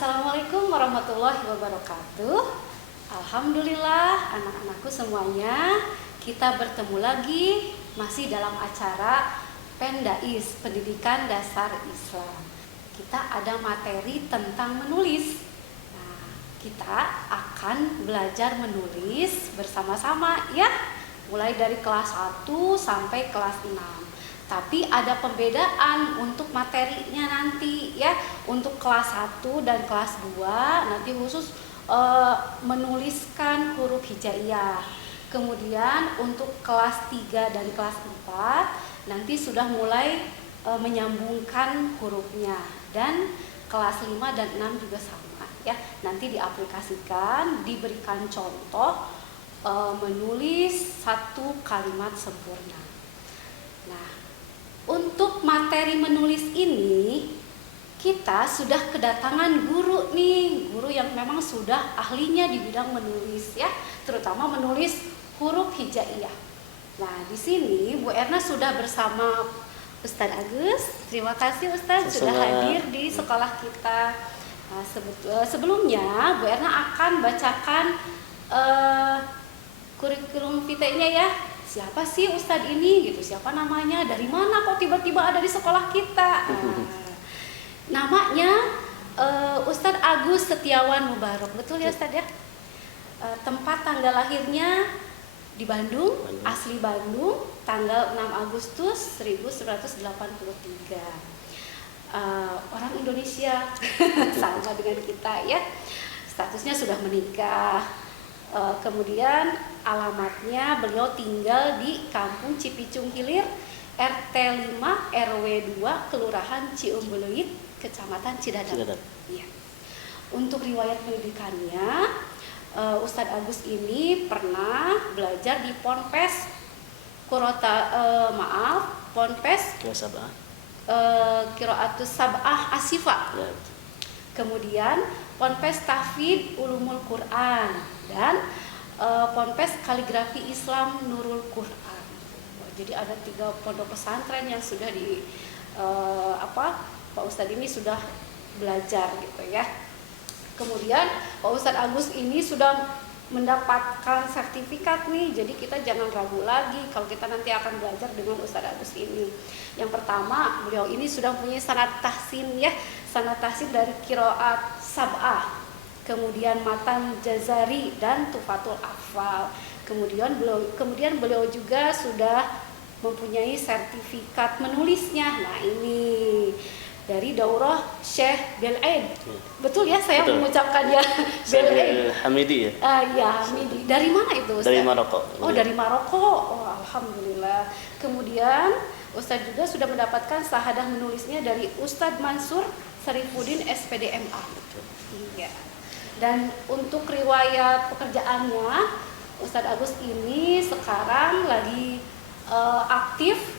Assalamualaikum warahmatullahi wabarakatuh. Alhamdulillah anak-anakku semuanya, kita bertemu lagi masih dalam acara Pendais, Pendidikan Dasar Islam. Kita ada materi tentang menulis. Nah, kita akan belajar menulis bersama-sama ya, mulai dari kelas 1 sampai kelas 6. Tapi ada pembedaan untuk materinya nanti ya. Untuk kelas 1 dan kelas 2 nanti khusus menuliskan huruf hijaiyah. Kemudian untuk kelas 3 dan kelas 4 nanti sudah mulai menyambungkan hurufnya. Dan kelas 5 dan 6 juga sama ya. Nanti diaplikasikan, diberikan contoh menulis satu kalimat sempurna. Nah, untuk materi menulis ini kita sudah kedatangan guru nih, guru yang memang sudah ahlinya di bidang menulis ya, terutama menulis huruf hijaiyah. Nah, di sini Bu Erna sudah bersama Ustadz Agus. Terima kasih Ustadz sudah hadir di sekolah kita. Nah, sebelumnya Bu Erna akan bacakan kurikulum vitae-nya ya. Siapa sih Ustadz ini gitu, siapa namanya, dari mana kok tiba-tiba ada di sekolah kita. Namanya Ustadz Agus Setiawan Mubarok, betul ya Ustadz ya. Tempat tanggal lahirnya di Bandung, asli Bandung, tanggal 6 Agustus 1983. Orang Indonesia sama dengan kita ya. Statusnya sudah menikah. Kemudian alamatnya beliau tinggal di Kampung Cipicung Hilir, RT 5 RW 2, Kelurahan Ciumbuleuit, Kecamatan Cidadap. Ya. Untuk riwayat pendidikannya, Ustadz Agus ini pernah belajar di Ponpes Ponpes Qiraatus Sab'ah Asyifa. Ya. Kemudian Ponpes Tahfidz Ulumul Quran dan Ponpes Kaligrafi Islam Nurul Quran. Jadi ada 3 pondok pesantren yang sudah Pak Ustadz ini sudah belajar gitu ya. Kemudian Pak Ustadz Agus ini sudah mendapatkan sertifikat nih, jadi kita jangan ragu lagi kalau kita nanti akan belajar dengan Ustadz Agus ini. Yang pertama, beliau ini sudah punya sanad tahsin ya, sanad tahsin dari qiraat sab'ah, kemudian matan jazari dan tufatul afal. Kemudian beliau juga sudah mempunyai sertifikat menulisnya. Nah, ini dari Daurah Syekh Bel'aid. Betul ya saya mengucapkannya Bel'aid. Hamidi ya? Iya, Hamidi. Dari mana itu Ustaz? Dari Maroko. Oh, dari Maroko. Oh, alhamdulillah. Kemudian Ustaz juga sudah mendapatkan sahadah menulisnya dari Ustadz Mansur Sarifuddin SPDMA. Iya. Dan untuk riwayat pekerjaannya, Ustadz Agus ini sekarang lagi aktif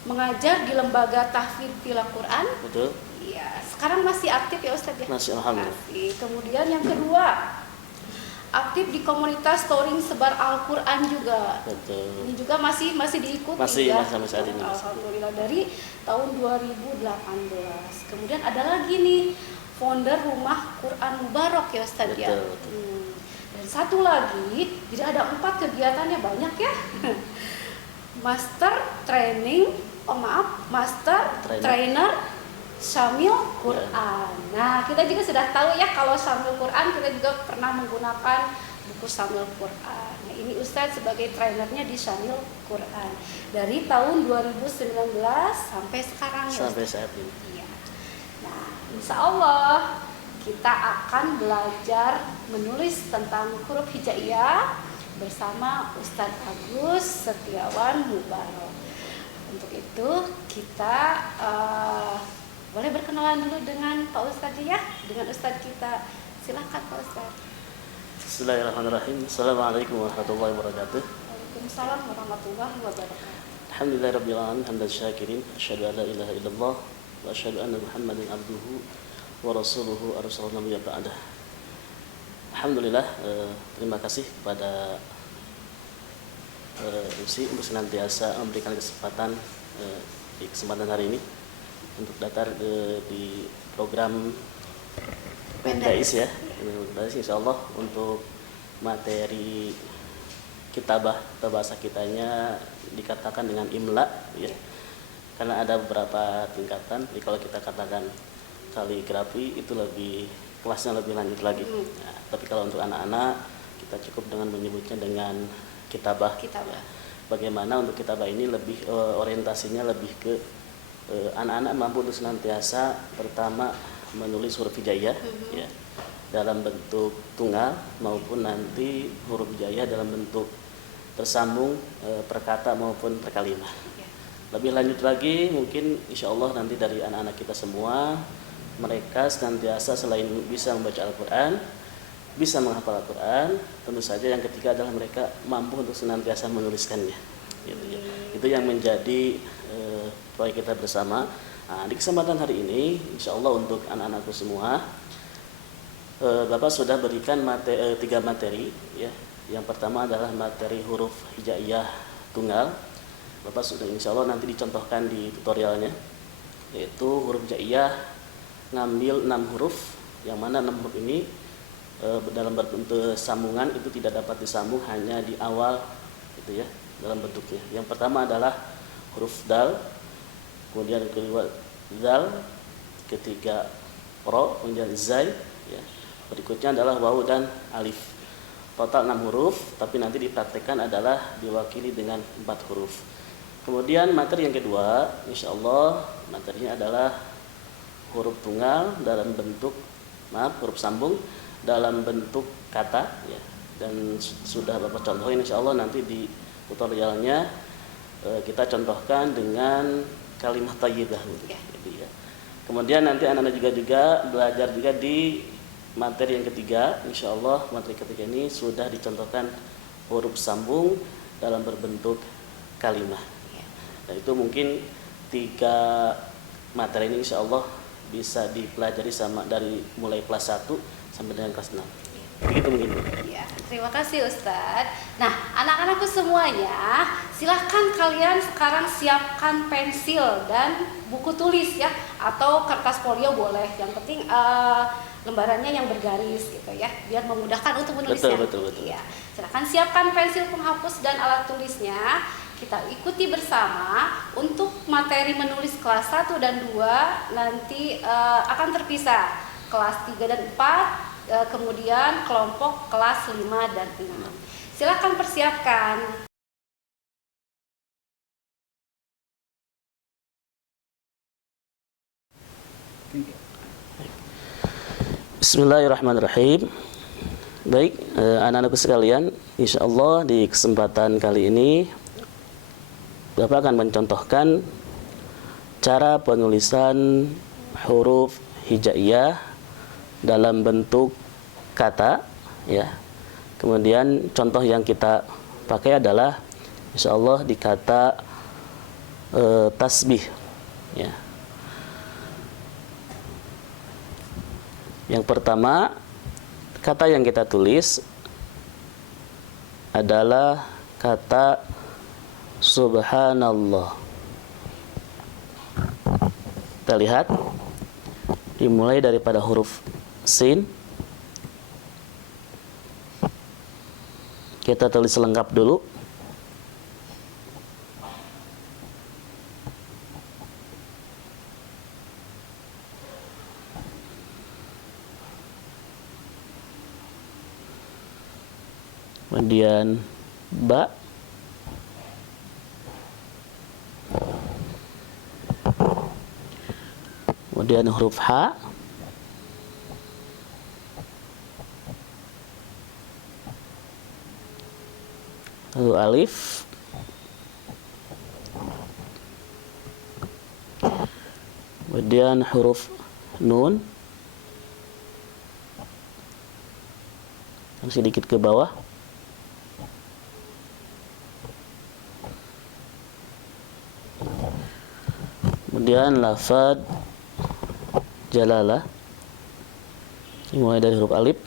mengajar di lembaga tahfidz tilawah Quran. Betul. Iya, sekarang masih aktif ya Ustadz ya? Masih, alhamdulillah. Kemudian yang kedua, aktif di komunitas touring sebar Al-Quran juga. Betul. Ini juga masih diikuti ya? Masih sampai saat ini. Alhamdulillah dari tahun 2018. Kemudian ada lagi nih, founder Rumah Quran Mubarok ya Ustadz ya? Betul. Dan satu lagi, jadi ada 4 kegiatannya, banyak ya. Master Trainer Syamil Quran. Nah, kita juga sudah tahu ya kalau Syamil Quran, kita juga pernah menggunakan buku Syamil Quran. Nah, ini Ustadz sebagai trainernya di Syamil Quran dari tahun 2019 sampai sekarang ya. Sampai saat ini. Iya. Nah, insya Allah kita akan belajar menulis tentang huruf hijaiyah bersama Ustadz Agus Setiawan Mubarok. Untuk itu kita boleh berkenalan dulu dengan Pak Ustadz ya, dengan Ustadz kita. Silakan Pak Ustadz. Bismillahirrahmanirrahim. Assalamualaikum warahmatullahi wabarakatuh. Waalaikumsalam warahmatullahi wabarakatuh. Alhamdulillahirabbil alamin hamdan syakirin, asyhadu an la ilaha illallah wa asyhadu anna Muhammadan abduhu wa rasuluhu arsalahu nabiyya ba'dah. Alhamdulillah, terima kasih kepada MC untuk senantiasa memberikan kesempatan di kesempatan hari ini untuk datang di program Bais ya. Bais insya Allah untuk materi kitabah atau bahasa kitanya dikatakan dengan imla ya. Karena ada beberapa tingkatan. Jadi kalau kita katakan kaligrafi itu lebih kelasnya lebih lanjut lagi. Nah, tapi kalau untuk anak-anak kita cukup dengan menyebutnya dengan kitabah. Ya. Bagaimana untuk kitabah ini lebih orientasinya lebih ke anak-anak mampu untuk senantiasa pertama menulis huruf hijaiyah ya, dalam bentuk tunggal maupun nanti huruf hijaiyah dalam bentuk tersambung per kata maupun per kalimat. Lebih lanjut lagi mungkin insya Allah nanti dari anak-anak kita semua, mereka senantiasa selain bisa membaca Al-Quran, bisa menghafal Al-Quran, tentu saja yang ketiga adalah mereka mampu untuk senantiasa menuliskannya gitu ya. Itu yang menjadi proyek kita bersama. Nah, di kesempatan hari ini insya Allah untuk anak-anakku semua, Bapak sudah berikan 3 materi ya. Yang pertama adalah materi huruf hijaiyah tunggal. Bapak sudah insya Allah nanti dicontohkan di tutorialnya, yaitu huruf hijaiyah ngambil 6 huruf, yang mana 6 huruf ini dalam bentuk sambungan itu tidak dapat disambung hanya di awal gitu ya, dalam bentuknya. Yang pertama adalah huruf dal, kemudian kedua zal, ketiga ro, kemudian zai ya. Berikutnya adalah waw dan alif. Total 6 huruf, tapi nanti dipraktekkan adalah diwakili dengan 4 huruf. Kemudian materi yang kedua, insya Allah materinya adalah huruf tunggal dalam bentuk, huruf sambung dalam bentuk kata ya. Dan sudah Bapak contohin insya Allah nanti di tutorialnya kita contohkan dengan kalimat thayyibah gitu ya. Kemudian nanti anak-anak juga belajar juga di materi yang ketiga, insya Allah materi ketiga ini sudah dicontohkan huruf sambung dalam berbentuk kalimat. Dan itu mungkin 3 materi ini insya Allah bisa dipelajari sama dari mulai kelas 1 sampai dengan kelas 6. Begitu mungkin. Ya, terima kasih Ustadz. Nah, anak-anakku semuanya, silahkan kalian sekarang siapkan pensil dan buku tulis ya, atau kertas folio boleh. Yang penting lembarannya yang bergaris gitu ya, biar memudahkan untuk menulisnya. Betul. Ya, silakan siapkan pensil penghapus dan alat tulisnya. Kita ikuti bersama. Untuk materi menulis kelas 1 dan 2 nanti akan terpisah. Kelas 3 dan 4, kemudian kelompok kelas 5 dan 6. Silakan persiapkan. Bismillahirrahmanirrahim. Baik, anak-anakku sekalian, insya Allah di kesempatan kali ini Bapak akan mencontohkan cara penulisan huruf hijaiyah dalam bentuk kata ya. Kemudian contoh yang kita pakai adalah insya Allah di kata tasbih ya. Yang pertama, kata yang kita tulis adalah kata subhanallah. Kita lihat dimulai daripada huruf sin. Kita tulis lengkap dulu. Kemudian ba, kemudian huruf H, lalu alif, kemudian huruf nun, sedikit ke bawah, kemudian lafad jalalah dimulai dari huruf alif,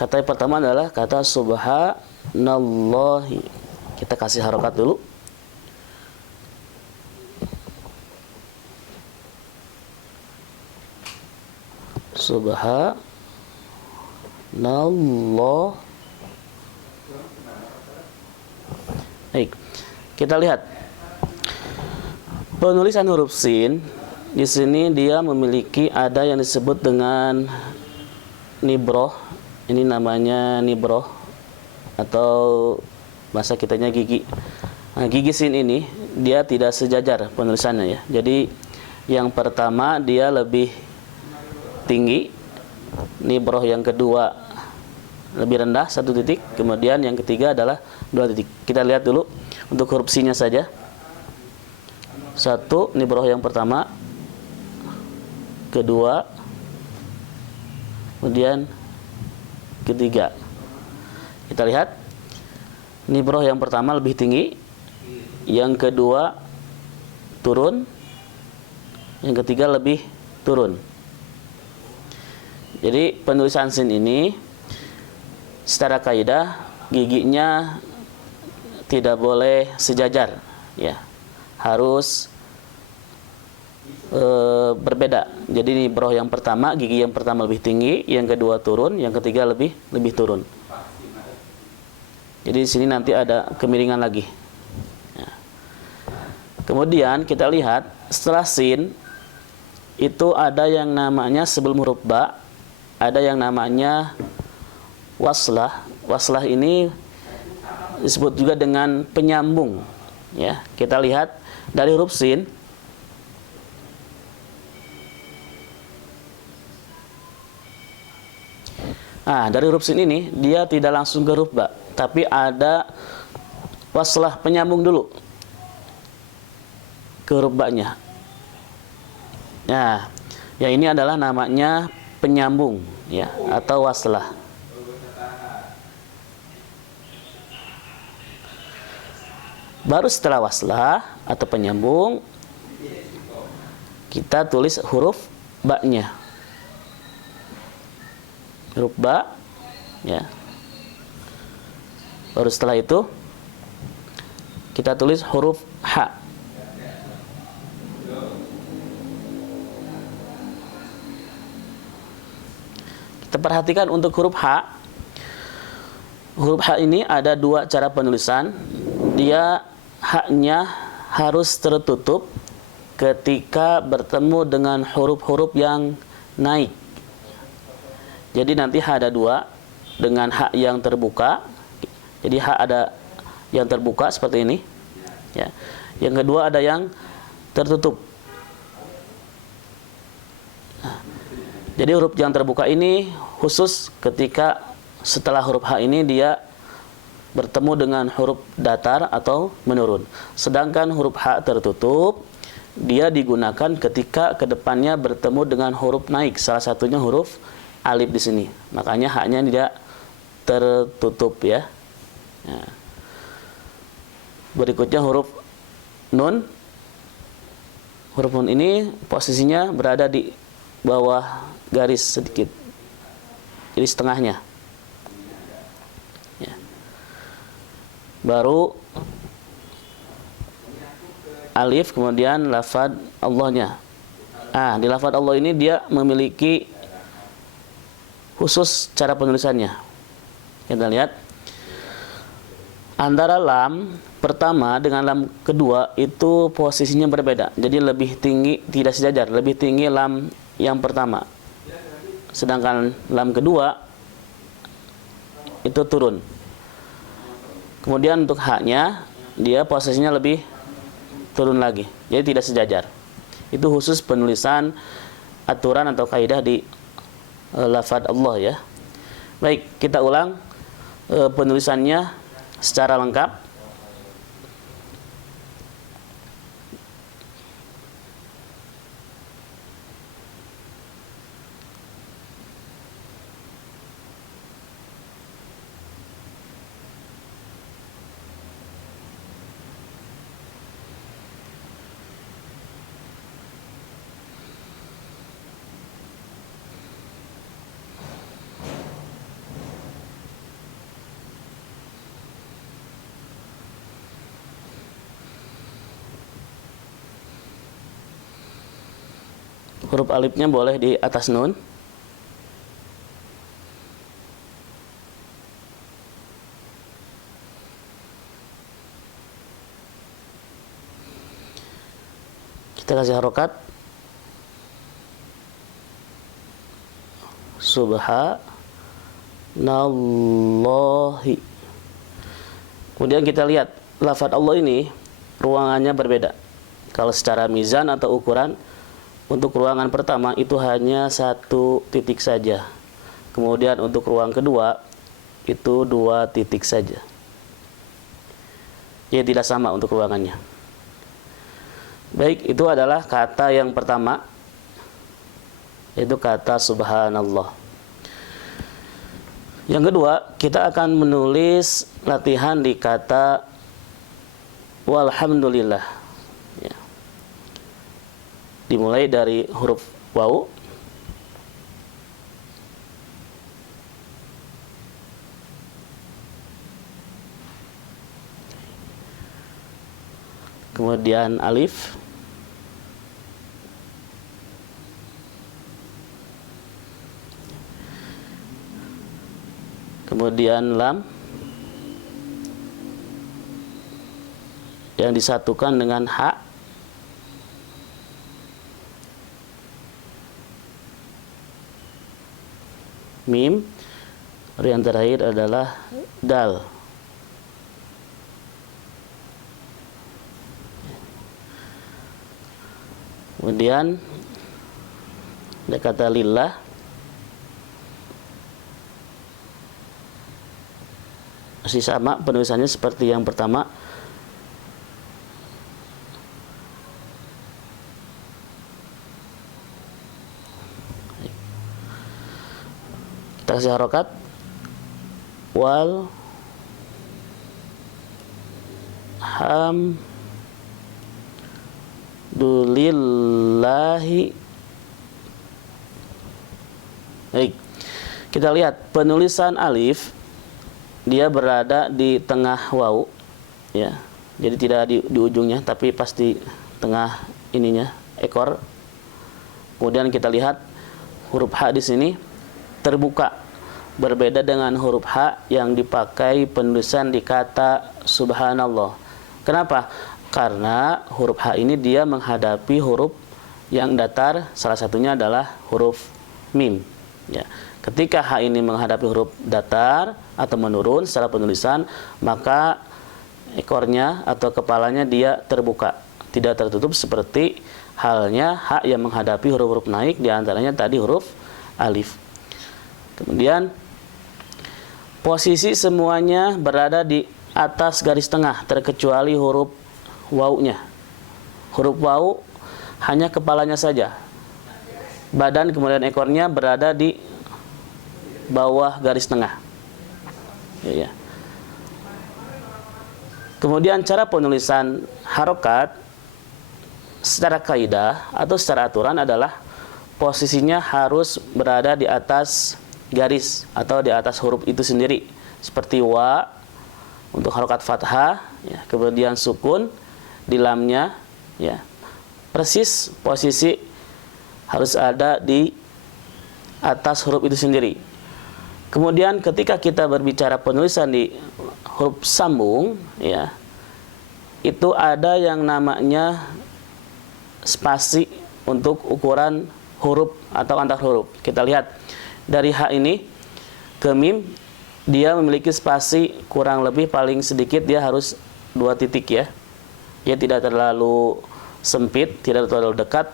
Kata yang pertama adalah kata subhanallahi. Kita kasih harokat dulu. Subhanallah. Baik. Kita lihat penulisan huruf sin di sini dia memiliki ada yang disebut dengan nibroh. Ini namanya nibroh atau bahasa kitanya gigi. Nah, gigi sin ini dia tidak sejajar penulisannya ya. Jadi yang pertama dia lebih tinggi, nibroh yang kedua lebih rendah 1 titik, kemudian yang ketiga adalah 2 titik. Kita lihat dulu untuk huruf sin-nya saja. 1 nibroh yang pertama, kedua, kemudian ketiga. Kita lihat nibroh yang pertama lebih tinggi, yang kedua turun, yang ketiga lebih turun. Jadi penulisan sin ini secara kaidah giginya tidak boleh sejajar ya. Harus berbeda. Jadi nibroh yang pertama, gigi yang pertama lebih tinggi, yang kedua turun, yang ketiga lebih turun. Jadi di sini nanti ada kemiringan lagi. Ya. Kemudian kita lihat setelah sin itu ada yang namanya sebelum huruf ba, ada yang namanya waslah. Waslah ini disebut juga dengan penyambung. Ya, kita lihat dari huruf sin. Dari huruf sin ini dia tidak langsung ke huruf ba, tapi ada waslah penyambung dulu ke huruf ba-nya. Nah, yang ini adalah namanya penyambung ya atau waslah. Baru setelah waslah atau penyambung kita tulis huruf ba-nya. Huruf ba ya. Baru setelah itu kita tulis huruf ha. Kita perhatikan untuk huruf ha. Huruf ha ini ada 2 cara penulisan. Dia haknya harus tertutup ketika bertemu dengan huruf-huruf yang naik. Jadi nanti ha ada 2 dengan hak yang terbuka. Jadi hak ada yang terbuka seperti ini ya. Yang kedua ada yang tertutup. Jadi huruf yang terbuka ini khusus ketika setelah huruf ha ini dia bertemu dengan huruf datar atau menurun. Sedangkan huruf ha tertutup dia digunakan ketika kedepannya bertemu dengan huruf naik. Salah satunya huruf alif di sini. Makanya haknya tidak tertutup ya. Nah. Berikutnya huruf nun. Huruf nun ini posisinya berada di bawah garis sedikit. Jadi setengahnya. Ya. Baru alif, kemudian lafad Allahnya. Di lafad Allah ini dia memiliki khusus cara penulisannya. Kita lihat antara lam pertama dengan lam kedua itu posisinya berbeda. Jadi lebih tinggi, tidak sejajar, lebih tinggi lam yang pertama. Sedangkan lam kedua itu turun. Kemudian untuk haknya dia posisinya lebih turun lagi. Jadi tidak sejajar. Itu khusus penulisan aturan atau kaidah di lafad Allah ya. Baik, kita ulang penulisannya secara lengkap. Huruf alifnya boleh di atas nun. Kita kasih harokat. Subhanallahi. Kemudian kita lihat lafaz Allah ini ruangannya berbeda. Kalau secara mizan atau ukuran, untuk ruangan pertama itu hanya 1 titik saja. Kemudian untuk ruang kedua itu 2 titik saja. Ya, tidak sama untuk ruangannya. Baik, itu adalah kata yang pertama, yaitu kata subhanallah. Yang kedua, kita akan menulis latihan di kata walhamdulillah. Ya. Dimulai dari huruf waw. Kemudian alif. Kemudian lam yang disatukan dengan ha. Mim. Yang terakhir adalah dal. Kemudian ada kata lillah. Masih sama penulisannya seperti yang pertama. Kita kasih harokat. Wal hamdulillahi. Baik, kita lihat penulisan alif, dia berada di tengah waw, ya. Jadi tidak di ujungnya, tapi pas di tengah ininya, ekor. Kemudian kita lihat huruf H di sini terbuka, berbeda dengan huruf H yang dipakai penulisan di kata subhanallah. Kenapa? Karena huruf H ini dia menghadapi huruf yang datar, salah satunya adalah huruf mim, ya. Ketika H ini menghadapi huruf datar atau menurun secara penulisan, maka ekornya atau kepalanya dia terbuka, tidak tertutup seperti halnya H yang menghadapi huruf-huruf naik, diantaranya tadi huruf alif. Kemudian posisi semuanya berada di atas garis tengah terkecuali huruf waw-nya. Huruf waw hanya kepalanya saja. Badan kemudian ekornya berada di bawah garis tengah. Ya. Kemudian cara penulisan harokat secara kaidah atau secara aturan adalah posisinya harus berada di atas garis atau di atas huruf itu sendiri. Seperti wa untuk harokat fathah, ya. Kemudian sukun di lamnya, ya. Persis posisi harus ada di atas huruf itu sendiri. Kemudian ketika kita berbicara penulisan di huruf sambung, ya, itu ada yang namanya spasi untuk ukuran huruf atau antar huruf. Kita lihat dari H ini ke mim, dia memiliki spasi kurang lebih paling sedikit dia harus 2 titik, ya. Dia tidak terlalu sempit, tidak terlalu dekat.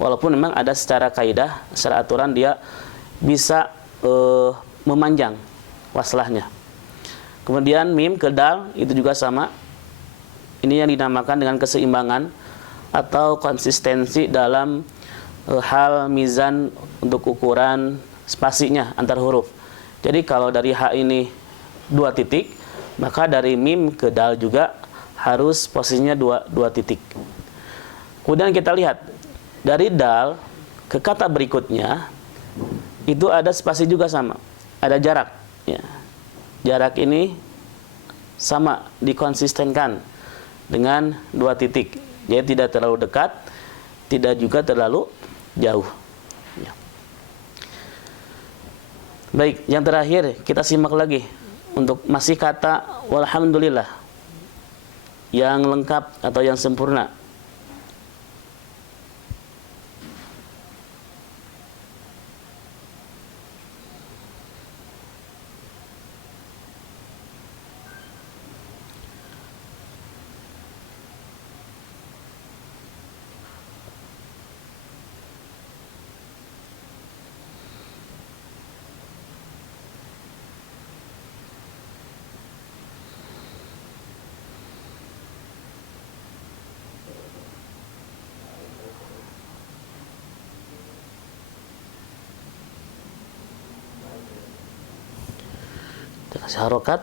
Walaupun memang ada secara kaidah, secara aturan dia bisa memanjang waslahnya. Kemudian mim ke dal itu juga sama. Ini yang dinamakan dengan keseimbangan atau konsistensi dalam hal mizan untuk ukuran spasinya antar huruf. Jadi kalau dari H ini 2 titik, maka dari mim ke dal juga harus posisinya 2 titik. Kemudian kita lihat dari dal ke kata berikutnya itu ada spasi juga sama. Ada jarak, ya. Jarak ini sama dikonsistenkan dengan 2 titik. Jadi tidak terlalu dekat, tidak juga terlalu jauh. Ya. Baik, yang terakhir kita simak lagi untuk masih kata walhamdulillah yang lengkap atau yang sempurna. Kita kasih harokat.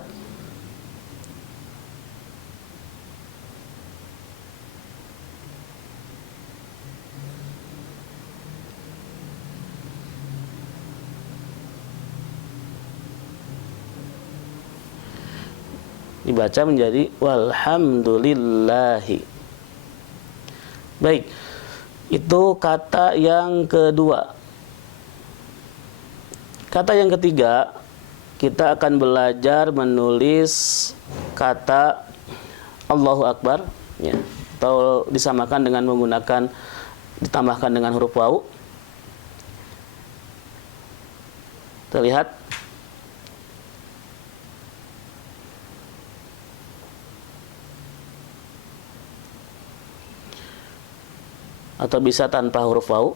Dibaca menjadi walhamdulillahi. Baik, itu kata yang kedua. Kata yang ketiga, kita akan belajar menulis kata Allahu Akbar, ya, atau disamakan dengan menggunakan, ditambahkan dengan huruf waw. Terlihat atau bisa tanpa huruf waw.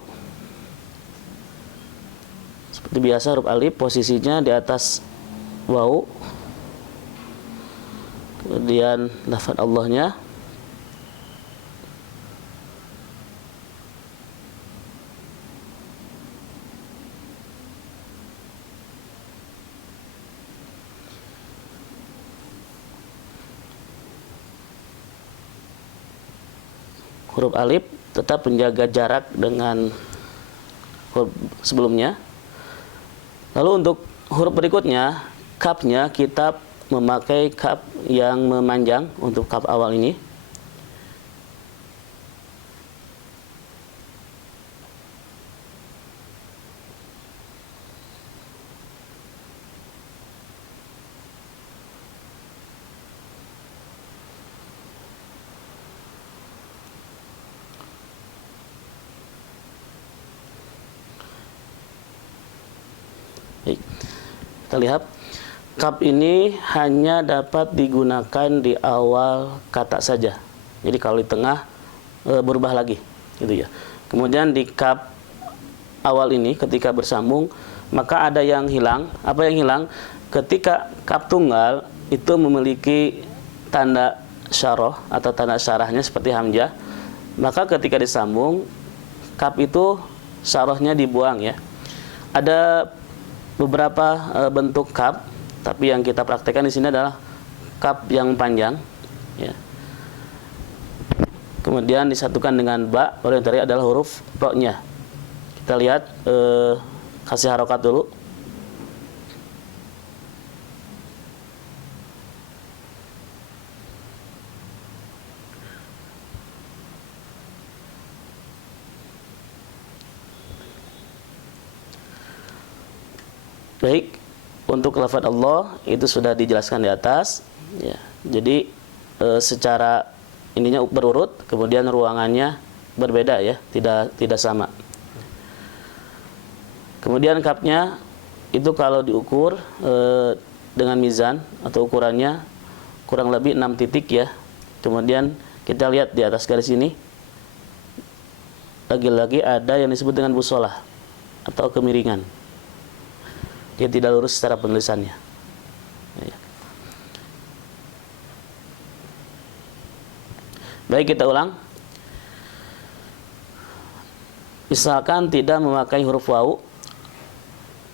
Seperti biasa huruf alif posisinya di atas waw. Kemudian lafaz Allahnya. Huruf alif tetap menjaga jarak dengan huruf sebelumnya. Lalu untuk huruf berikutnya, kapnya kita memakai kap yang memanjang untuk kap awal ini. Kita lihat kap ini hanya dapat digunakan di awal kata saja. Jadi kalau di tengah berubah lagi, gitu ya. Kemudian di kap awal ini ketika bersambung maka ada yang hilang. Apa yang hilang? Ketika kap tunggal itu memiliki tanda syarah atau tanda syarahnya seperti hamzah, maka ketika disambung kap itu syarahnya dibuang, ya. Ada beberapa bentuk kap, tapi yang kita praktekkan di sini adalah kap yang panjang, ya. Kemudian disatukan dengan ba, baru yang tadi adalah huruf ro-nya. Kita lihat, kasih harokat dulu. Baik, untuk lafaz Allah itu sudah dijelaskan di atas, ya. Jadi secara ininya berurut, kemudian ruangannya berbeda, ya, tidak sama. Kemudian kapnya itu kalau diukur dengan mizan atau ukurannya kurang lebih 6 titik, ya. Kemudian kita lihat di atas garis ini lagi-lagi ada yang disebut dengan busolah atau kemiringan. Dia tidak lurus secara penulisannya. Ya. Baik, kita ulang. Misalkan tidak memakai huruf waw,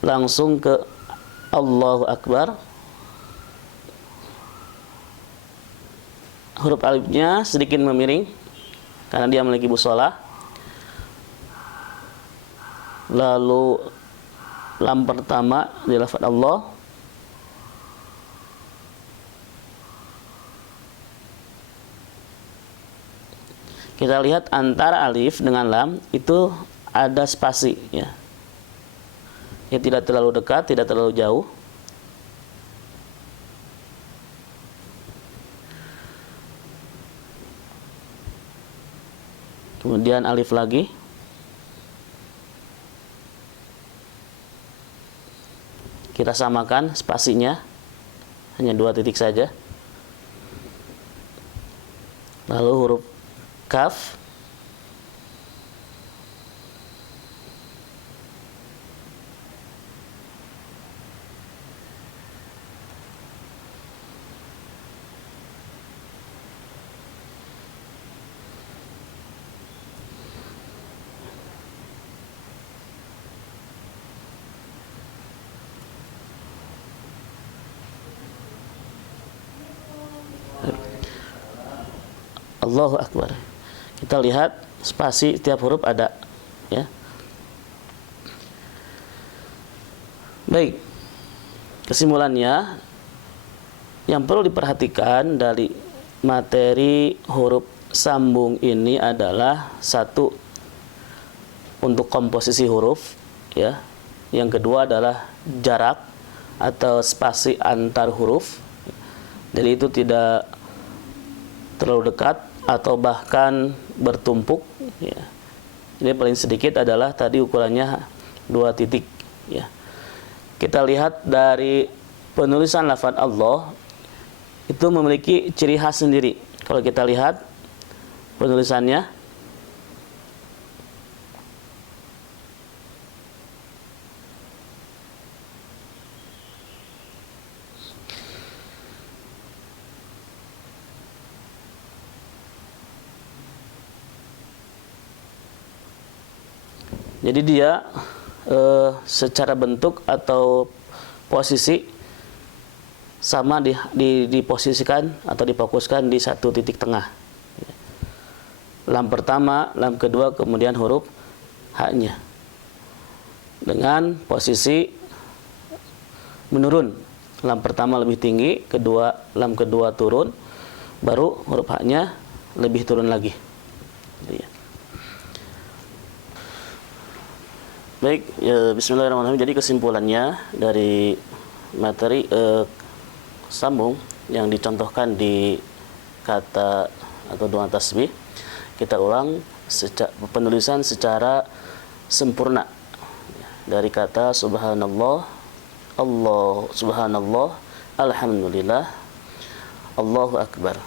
langsung ke Allahu Akbar. Huruf alifnya sedikit memiring karena dia memiliki busolah. Lalu lam pertama di lafaz Allah, kita lihat antara alif dengan lam itu ada spasi, ya. Ya, tidak terlalu dekat, tidak terlalu jauh. Kemudian alif lagi. Kita samakan spasinya, hanya 2 titik saja. Lalu huruf kaf. Allahu Akbar. Kita lihat spasi tiap huruf ada, ya. Baik. Kesimpulannya, yang perlu diperhatikan dari materi huruf sambung ini adalah satu, untuk komposisi huruf, ya. Yang kedua adalah jarak atau spasi antar huruf. Jadi itu tidak terlalu dekat atau bahkan bertumpuk, ya. Ini paling sedikit adalah tadi ukurannya 2 titik, ya. Kita lihat dari penulisan lafaz Allah itu memiliki ciri khas sendiri. Kalau kita lihat penulisannya, jadi dia secara bentuk atau posisi sama diposisikan atau difokuskan di 1 titik tengah. Lam pertama, lam kedua, kemudian huruf H-nya. Dengan posisi menurun. Lam pertama lebih tinggi, lam kedua turun, baru huruf H-nya lebih turun lagi. Baik, ya, bismillahirrahmanirrahim. Jadi kesimpulannya dari materi sambung yang dicontohkan di kata atau doa tasbih, kita ulang penulisan secara sempurna dari kata subhanallah, Allah subhanallah, alhamdulillah, Allahu akbar.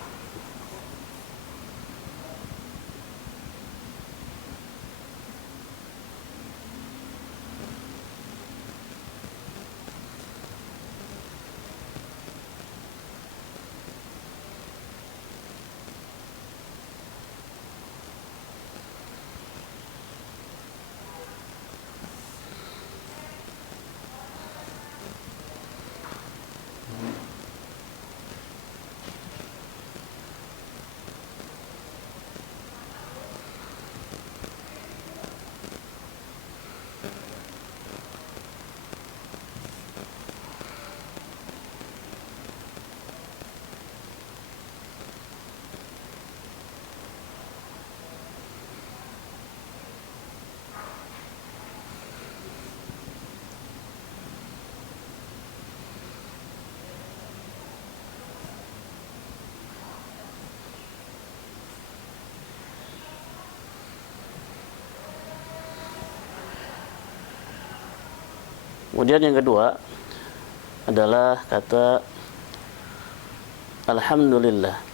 Kemudian yang kedua adalah kata alhamdulillah.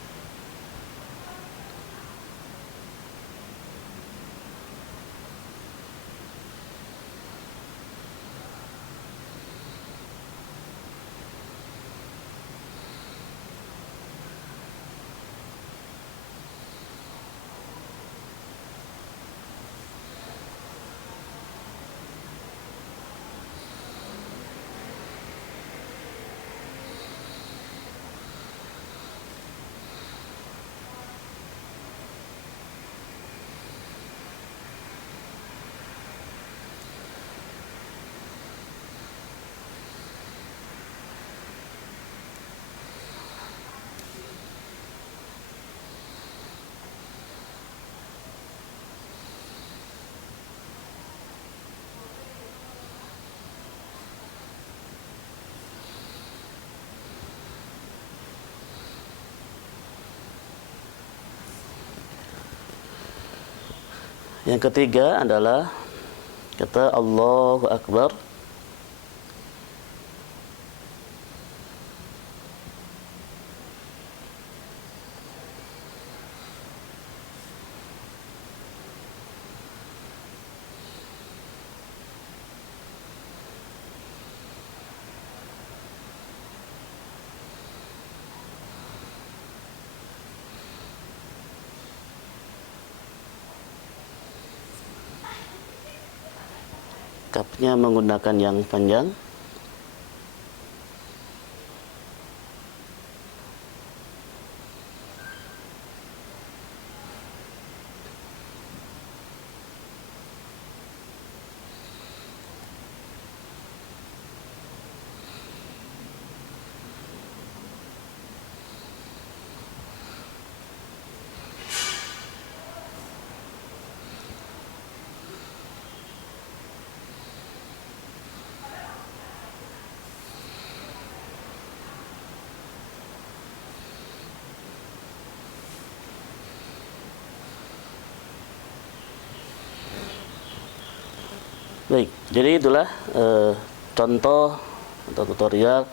Yang ketiga adalah kata Allahu Akbar. Kapnya menggunakan yang panjang. Baik, jadi itulah contoh atau tutorial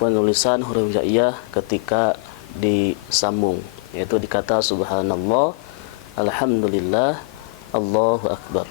penulisan huruf hijaiyah ketika disambung, yaitu di kata subhanallah, alhamdulillah, Allahu Akbar.